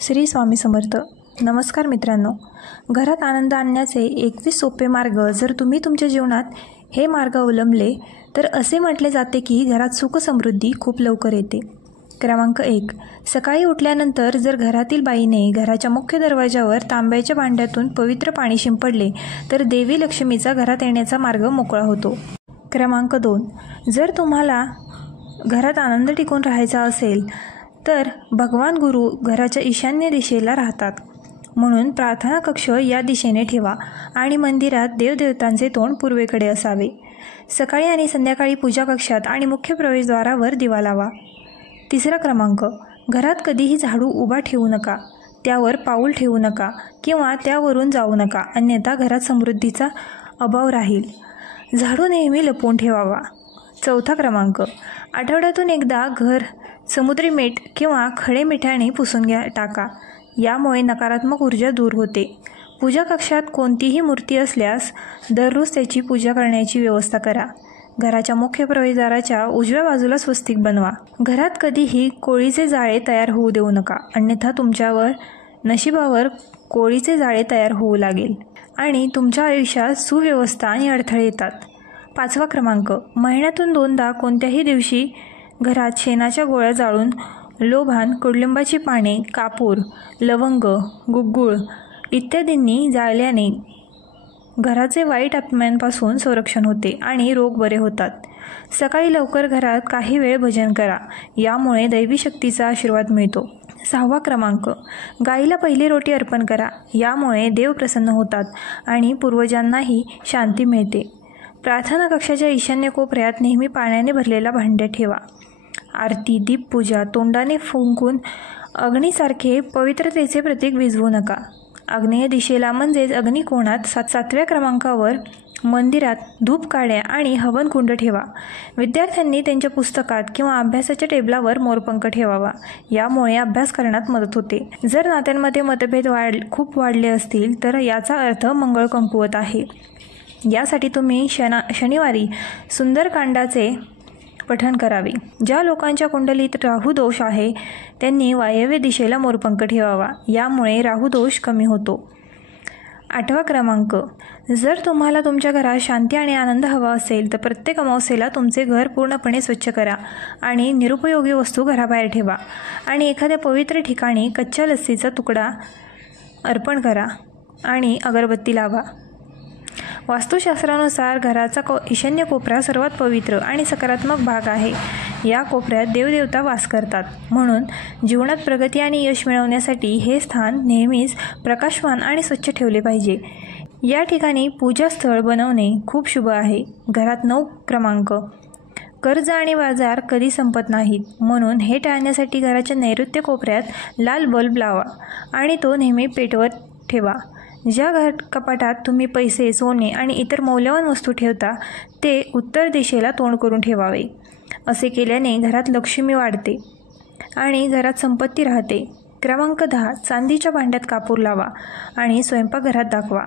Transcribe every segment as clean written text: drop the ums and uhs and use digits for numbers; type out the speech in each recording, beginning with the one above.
श्री स्वामी समर्थ. नमस्कार मित्रांनो. घरात आनंद आणण्याचे 21 सोपे मार्ग जर तुम्ही तुमच्या जीवनात हे मार्ग अवलंबले तर असे म्हटले जाते की घरात सुख समृद्धी खूप लवकर येते. क्रमांक 1. सकाळी उठल्यानंतर जर घरातील बाईने घराच्या मुख्य दरवाजावर तांब्याच्या भांड्यातून पवित्र पाणी शिंपडले तर देवी लक्ष्मीचा घरात येण्याचा मार्ग मोकळा होतो. क्रमांक 2. जर तुम्हाला घरात आनंद टिकून राहायचा असेल तर भगवान गुरु घराच्या ईशान्य दिशेला राहतात, म्हणून प्रार्थना कक्ष या दिशेने ठेवा आणि मंदिरात देवदेवतांचे तोंड पूर्वेकडे असावे. सकाळी आणि संध्याकाळी पूजा कक्षात आणि मुख्य प्रवेशद्वारावर दिवा लावा. तिसरा क्रमांक. घरात कधीही झाडू उभा ठेवू नका, त्यावर पाऊल ठेवू नका किंवा त्यावरून जाऊ नका, अन्यथा घरात समृद्धीचा अभाव राहील. झाडू नेहमी लपवून ठेवावा. चौथा क्रमांक. आठवड्यातून एकदा घर समुद्री मीठ किंवा खडे मिठाने पुसून टाका, यामुळे नकारात्मक ऊर्जा दूर होते. पूजा कक्षात कोणतीही मूर्ती असल्यास दररोज त्याची पूजा करण्याची व्यवस्था करा. घराच्या मुख्य प्रवेशद्वाराच्या उजव्या बाजूला स्वस्तिक बनवा. घरात कधीही कोळीचे जाळे तयार होऊ देऊ नका, अन्यथा तुमच्यावर नशिबावर कोळीचे जाळे तयार होऊ लागेल आणि तुमच्या आयुष्यात सुव्यवस्था आणि अडथळे येतात. पाचवा क्रमांक. महिन्यातून 2दा कोणत्याही दिवशी घरात शेणाच्या गोळ्या जाळून लोभान, कडुलिंबाची पाने, कापूर, लवंग, गुग्गुळ इत्यादींनी जाळल्याने घराचे वाईट आत्म्यांपासून संरक्षण होते आणि रोग बरे होतात. सकाळी लवकर घरात काही वेळ भजन करा, यामुळे दैवी शक्तीचा आशीर्वाद मिळतो. 6वा क्रमांक. गाईला पहिली रोटी अर्पण करा, यामुळे देव प्रसन्न होतात आणि पूर्वजांनाही शांती मिळते. प्रार्थना कक्षाच्या ईशान्य कोपऱ्यात नेहमी पाण्याने भरलेला भांडे ठेवा. आरती, दीपपूजा तोंडाने फुंकून अग्नीसारखे पवित्रतेचे प्रतीक विझवू नका. आग्नेय दिशेला म्हणजेच अग्निकोणात 7व्या क्रमांकावर मंदिरात धूपकाड्या आणि हवनकुंड ठेवा. विद्यार्थ्यांनी त्यांच्या पुस्तकात किंवा अभ्यासाच्या टेबलावर मोरपंख ठेवावा, यामुळे अभ्यास करण्यात मदत होते. जर नात्यांमध्ये मतभेद खूप वाढले असतील तर याचा अर्थ मंगळ कमकुवत आहे. यासाठी तुम्ही शनिवारी सुंदरकांडाचे पठण करावे. ज्या लोकांच्या कुंडलीत राहू दोष आहे त्यांनी वायव्य दिशेला मोरपंख ठेवावा, यामुळे राहू दोष कमी होतो. 8वा क्रमांक. जर तुम्हाला तुमच्या घरात शांती आणि आनंद हवा असेल तर प्रत्येक अमावस्येला तुमचे घर पूर्णपणे स्वच्छ करा आणि निरुपयोगी वस्तू घराबाहेर ठेवा आणि एखाद्या पवित्र ठिकाणी कच्च्या लस्सीचा तुकडा अर्पण करा आणि अगरबत्ती लावा. वास्तुशास्त्रानुसार घराचा ईशान्य कोपरा सर्वात पवित्र आणि सकारात्मक भाग आहे. या कोपऱ्यात देवदेवता वास करतात, म्हणून जीवनात प्रगती आणि यश मिळवण्यासाठी हे स्थान नेहमीच प्रकाशमान आणि स्वच्छ ठेवले पाहिजे. या ठिकाणी पूजास्थळ बनवणे खूप शुभ आहे. घरात 9 क्रमांक. कर्ज आणि बाजार कधी संपत नाहीत, म्हणून हे टाळण्यासाठी घराच्या नैऋत्य कोपऱ्यात लाल बल्ब लावा आणि तो नेहमी पेटवत ठेवा. ज्या घर कपाटात तुम्ही पैसे, सोने आणि इतर मौल्यवान वस्तू ठेवता ते उत्तर दिशेला तोंड करून ठेवावे. असे केल्याने घरात लक्ष्मी वाढते आणि घरात संपत्ती राहते. क्रमांक 10. चांदीच्या भांड्यात कापूर लावा आणि स्वयंपाकघरात दाखवा.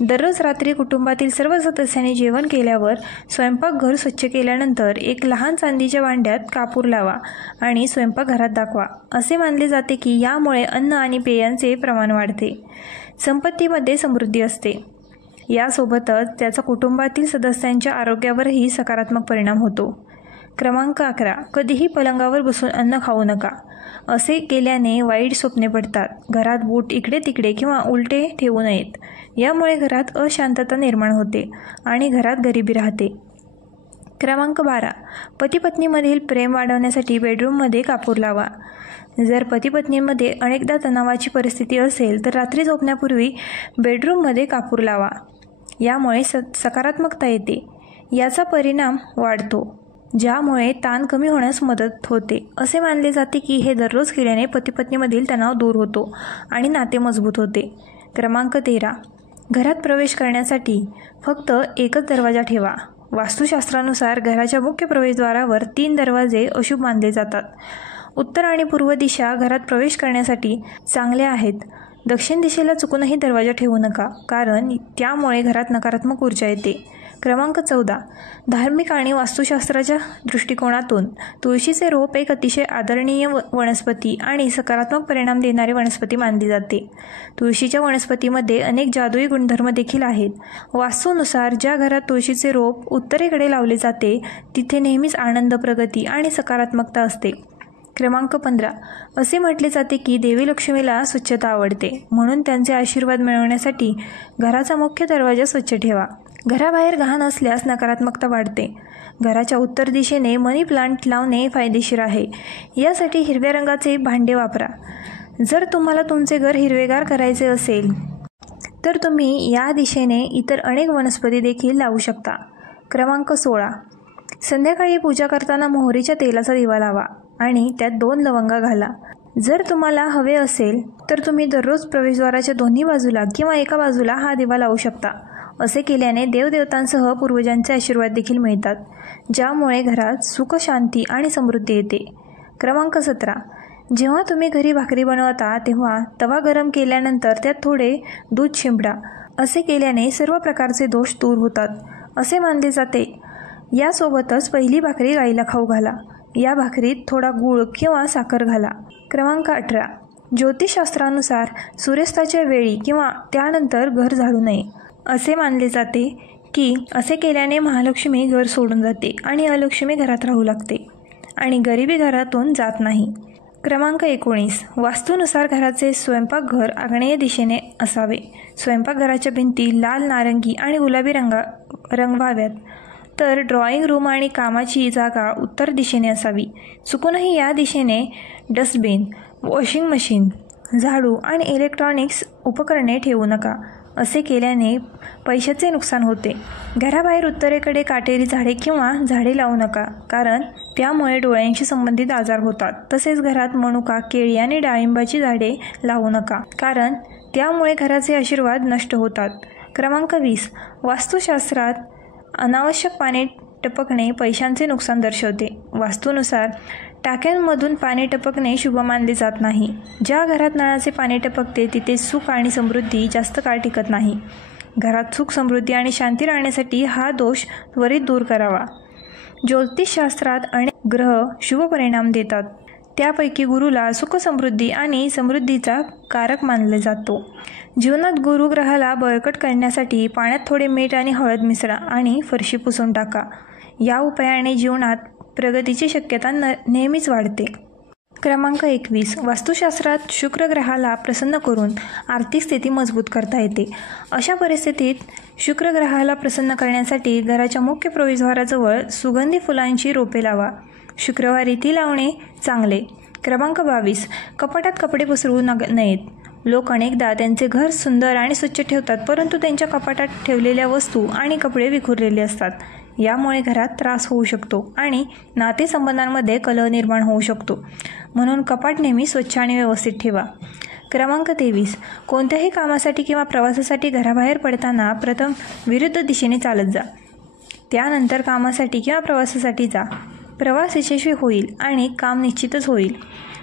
दररोज रात्री कुटुंबातील सर्व सदस्यांनी जेवण केल्यावर स्वयंपाकघर स्वच्छ केल्यानंतर एक लहान चांदीच्या भांड्यात कापूर लावा आणि स्वयंपाकघरात दाखवा. असे मानले जाते की यामुळे अन्न आणि पेयांचे प्रमाण वाढते, संपत्तीमध्ये समृद्धी असते. यासोबतच त्याचा कुटुंबातील सदस्यांच्या आरोग्यावरही सकारात्मक परिणाम होतो. क्रमांक 11. कधीही पलंगावर बसून अन्न खाऊ नका. असे केल्याने वाईट स्वप्ने पडतात. घरात बूट इकडे तिकडे किंवा उलटे ठेवू नयेत, यामुळे घरात अशांतता निर्माण होते आणि घरात गरिबी राहते. क्रमांक 12. पती-पत्नीमधील प्रेम वाढवण्यासाठी बेडरूममध्ये कापूर लावा. जर पती-पत्नीमध्ये अनेकदा तणावाची परिस्थिती असेल तर रात्री झोपण्यापूर्वी बेडरूममध्ये कापूर लावा, यामुळे सकारात्मकता येते. याचा परिणाम वाढतो, ज्यामुळे ताण कमी होण्यास मदत होते. असे मानले जाते की हे दररोज केल्याने पती-पत्नीमधील तणाव दूर होतो आणि नाते मजबूत होते. क्रमांक 13. घरात प्रवेश करण्यासाठी फक्त एकच दरवाजा ठेवा. वास्तुशास्त्रानुसार घराच्या मुख्य प्रवेशद्वारावर 3 दरवाजे अशुभ मानले जातात. उत्तर आणि पूर्व दिशा घरात प्रवेश करण्यासाठी चांगल्या आहेत. दक्षिण दिशेला चुकूनही दरवाजा ठेवू नका, कारण त्यामुळे घरात नकारात्मक ऊर्जा येते. क्रमांक 14. धार्मिक आणि वास्तुशास्त्राच्या दृष्टिकोनातून तुळशीचे रोप एक अतिशय आदरणीय वनस्पती आणि सकारात्मक परिणाम देणारी वनस्पती मानली जाते. तुळशीच्या वनस्पतीमध्ये अनेक जादुई गुणधर्म देखील आहेत. वास्तूनुसार ज्या घरात तुळशीचे रोप उत्तरेकडे लावले जाते तिथे नेहमीच आनंद, प्रगती आणि सकारात्मकता असते. क्रमांक 15. असे म्हटले जाते की देवी लक्ष्मीला स्वच्छता आवडते, म्हणून त्यांचे आशीर्वाद मिळवण्यासाठी घराचा मुख्य दरवाजा स्वच्छ ठेवा. घराबाहेर घाण असल्यास नकारात्मकता वाढते. घराच्या उत्तर दिशेने मनी प्लांट लावणे फायदेशीर आहे. यासाठी हिरव्या रंगाचे भांडे वापरा. जर तुम्हाला तुमचे घर हिरवेगार करायचे असेल तर तुम्ही या दिशेने इतर अनेक वनस्पती देखील लावू शकता. क्रमांक 16. संध्याकाळी पूजा करताना मोहरीच्या तेलाचा दिवा लावा आणि त्यात 2 लवंगा घाला. जर तुम्हाला हवे असेल तर तुम्ही दररोज प्रवेशद्वाराच्या दोन्ही बाजूला किंवा एका बाजूला हा दिवा लावू शकता. असे केल्याने देवदेवतांसह पूर्वजांचे आशीर्वाद देखील मिळतात, ज्यामुळे घरात सुख, शांती आणि समृद्धी येते. क्रमांक 17. जेव्हा तुम्ही घरी भाकरी बनवता तेव्हा तवा गरम केल्यानंतर त्यात थोडे दूध शिंपडा. असे केल्याने सर्व प्रकारचे दोष दूर होतात असे मानले जाते. यासोबतच पहिली भाकरी गाईला खाऊ घाला. या भाकरीत थोडा गूळ किंवा साखर घाला. क्रमांक 18. ज्योतिषशास्त्रानुसार सूर्यास्ताच्या वेळी किंवा त्यानंतर घर झाडू नये. असे मानले जाते की असे केल्याने महालक्ष्मी घर सोडून जाते आणि अलक्ष्मी घरात राहू लागते आणि गरिबी घरातून जात नाही. क्रमांक 19. वास्तूनुसार घराचे स्वयंपाकघर आग्नेय दिशेने असावे. स्वयंपाकघराच्या भिंती लाल, नारंगी आणि गुलाबी रंग व्हाव्यात. तर ड्रॉइंग रूम आणि कामाची जागा उत्तर दिशेने असावी. चुकूनही या दिशेने डस्टबिन, वॉशिंग मशीन, झाडू आणि इलेक्ट्रॉनिक्स उपकरणे ठेवू नका. असे केल्याने पैशाचे नुकसान होते. घराबाहेर उत्तरेकडे काटेरी झाडे किंवा झाडे लावू नका, कारण त्यामुळे डोळ्यांशी संबंधित आजार होतात. तसेच घरात मनुका, केळी आणि डाळिंबाची झाडे लावू नका, कारण त्यामुळे घराचे आशीर्वाद नष्ट होतात. क्रमांक 20. वास्तुशास्त्रात अनावश्यक पाणी टपकणे पैशांचे नुकसान दर्शवते. वास्तूनुसार टाक्यांमधून पाणी टपकणे शुभ मानले जात नाही. ज्या घरात नळाचे पाणी टपकते तिथे सुख आणि समृद्धी जास्त काळ टिकत नाही. घरात सुख, समृद्धी आणि शांती राहण्यासाठी हा दोष त्वरित दूर करावा. ज्योतिषशास्त्रात अनेक ग्रह शुभ परिणाम देतात. त्यापैकी गुरुला सुख, समृद्धी आणि समृद्धीचा कारक मानले जातो. जीवनात गुरु ग्रहाला बळकट करण्यासाठी पाण्यात थोडे मीठ आणि हळद मिसळा आणि फरशी पुसून टाका. या उपायाने जीवनात प्रगतीची शक्यता नेहमीच वाढते. क्रमांक 21. वास्तुशास्त्रात शुक्र ग्रहाला प्रसन्न करून आर्थिक स्थिती मजबूत करता येते. अशा परिस्थितीत शुक्र ग्रहाला प्रसन्न करण्यासाठी घराच्या मुख्य प्रवेशद्वाराजवळ सुगंधी फुलांची रोपे लावा. शुक्रवारी ती लावणे चांगले. क्रमांक 22. कपाटात कपडे पसरवू नयेत. लोक अनेकदा त्यांचे घर सुंदर आणि स्वच्छ ठेवतात, परंतु त्यांच्या कपाटात ठेवलेल्या वस्तू आणि कपडे विखुरलेले असतात. यामुळे घरात त्रास होऊ शकतो आणि नातेसंबंधांमध्ये कलह निर्माण होऊ शकतो. म्हणून कपाट नेहमी स्वच्छ आणि व्यवस्थित ठेवा. क्रमांक 23. कोणत्याही कामासाठी किंवा प्रवासासाठी घराबाहेर पडताना प्रथम विरुद्ध दिशेने चालत जा. त्यानंतर कामासाठी किंवा प्रवासासाठी जा. प्रवास यशस्वी होईल आणि काम निश्चितच होईल.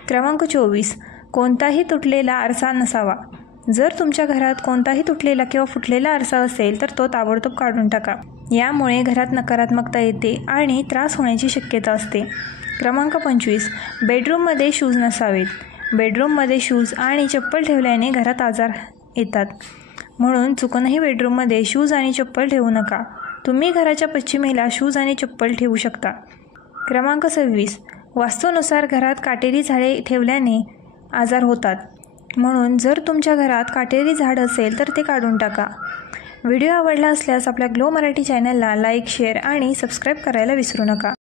क्रमांक 24. कोणताही तुटलेला आरसा नसावा. जर तुमच्या घरात कोणताही तुटलेला किंवा फुटलेला आरसा असेल तर तो ताबडतोब काढून टाका. यामुळे घरात नकारात्मकता येते आणि त्रास होण्याची शक्यता असते. क्रमांक 25. बेडरूममध्ये शूज नसावेत. बेडरूममध्ये शूज आणि चप्पल ठेवल्याने घरात आजार येतात, म्हणून चुकूनही बेडरूममध्ये शूज आणि चप्पल ठेवू नका. तुम्ही घराच्या पश्चिमेला शूज आणि चप्पल ठेवू शकता. क्रमांक 26. वास्तूनुसार घरात काटेरी झाडे ठेवल्याने आजार होतात, म्हणून जर तुमच्या घरात काटेरी झाड असेल तर ते काढून टाका. व्हिडिओ आवडला असल्यास आपल्या ग्लो मराठी चॅनलला लाईक, शेअर आणि सबस्क्राईब करायला विसरू नका.